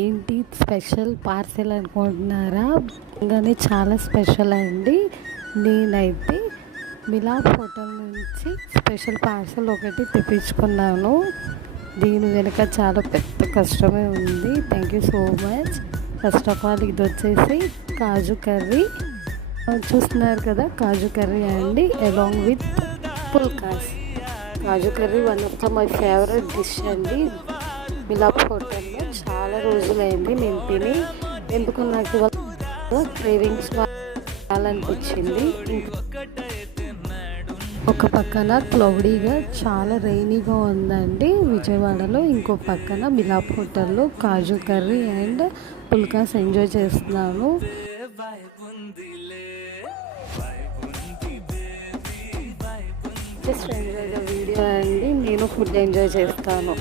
ఏంటి special parcel అనుకుంటున్నారా? కానీ చాలా స్పెషల్ అండి. నేనైతే మిలాప్ హోటల్ నుంచి స్పెషల్ పార్సెల్ ఒకటి తెప్పించుకున్నాను. దీని వెనుక చాలా పెద్ద కష్టమే ఉంది. Thank you so much. First of all ఇది వచ్చేసి కాజు కర్రీ చూస్తున్నారు కదా, కాజు కర్రీ అండి along with phulkas. Kaju curry one of the my favourite dish అండి. మిలాప్ హోటల్లో చాలా రోజులైంది నేను తిని. ఎందుకు నాకు ఇవాళ క్రేవింగ్స్ అనిపించింది. ఒక పక్కన క్లౌడీగా చాలా రైనీగా ఉందండి విజయవాడలో. ఇంకో పక్కన మిలాప్ హోటల్లో కాజు కర్రీ అండ్ పుల్కాస్ ఎంజాయ్ చేస్తున్నాను. జస్ట్ ఎంజాయ్ ద వీడియో అండి. నేను ఫుడ్ ఎంజాయ్ చేస్తాను.